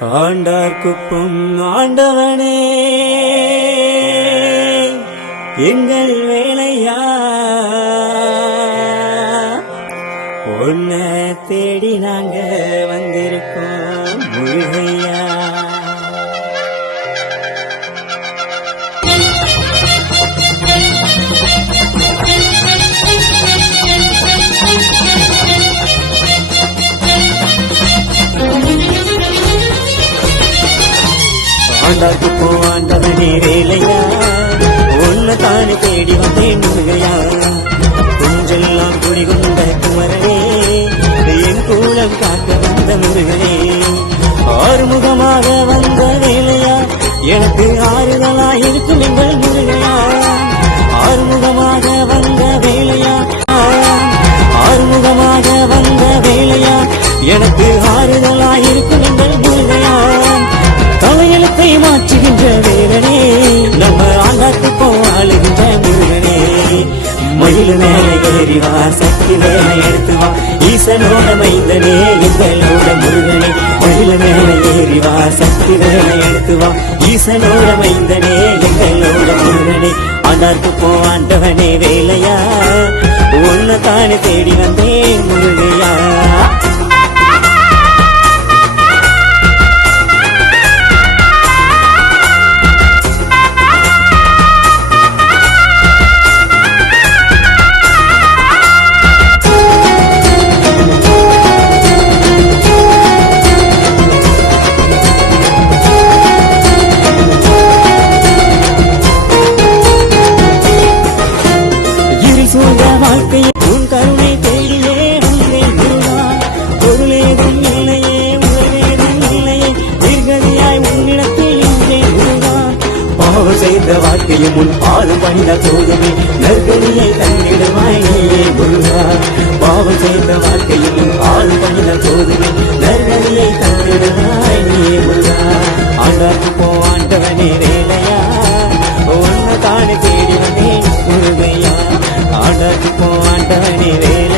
ஆண்டார் குப்பம் ஆண்டவனே எங்கள் வேலையா உன்னை தேடி நாங்க வந்திருக்கோம் முருகையா. ஆண்டாக்கு போவாண்டவனே வேலையா உன்னை தானே தேடி வந்தேன் முருகையா. கொஞ்செல்லாம் குடிகொண்ட குமரனே என் கூலம் காக்க வந்த முருகனே. ஆறுமுகமாக வந்த வேலையா எனக்கு ஆறுதலா இருக்கும் எங்கள் முருகையா. ஆறுமுகமாக வந்த வேலையா ஆறுமுகமாக வந்த வேலையா எனக்கு ஆறுதலா இருக்கும் எங்கள் முருகையா. தலையெழுத்தை மாற்றுகின்ற வேலனே நம்ம ஆண்டாக்கு போவாளுகின்ற முருகனே. மயிலு மேலே ஏறிவா சக்தி மேலே எடுத்துவா ஈசனோட மைந்தனே எங்களோட முருகனே. மயிலு மேலே ஏறிவா சக்தி மேலே எடுத்துவா ஈசனோட மைந்தனே எங்களோட முருகனே. ஆண்டாக்கு போவாண்டவனே வேலையா உன்னை தானே தேடி வந்தேன் முருகையா. சூழ்ந்த வாழ்க்கையை உன் கருணை தேடியே வந்தேன் முருகா. பொருளேதும் இல்லையே உறவேதும் இல்லையே தீர்கதியாய் உன்னிடத்தில் இருந்தேன் முருகா. பாவம் செய்த வாழ்க்கையும் உன் பாதம் பணிந்த போதுமே நற்கதியை தந்திடுவாய் நீயே முருகா. பாவம் செய்த வாழ்க்கையும் உன் பாதம் பணிந்த போதுமே நற்கதியை தந்திடுவாய் நீயே முருகா. ஆண்டாக்கு போவாண்டவனே வேலையா உன்னை தானே தேடி வந்தேன் முருகையா. ஆண்டாக்கு போவாண்டவனே வேலை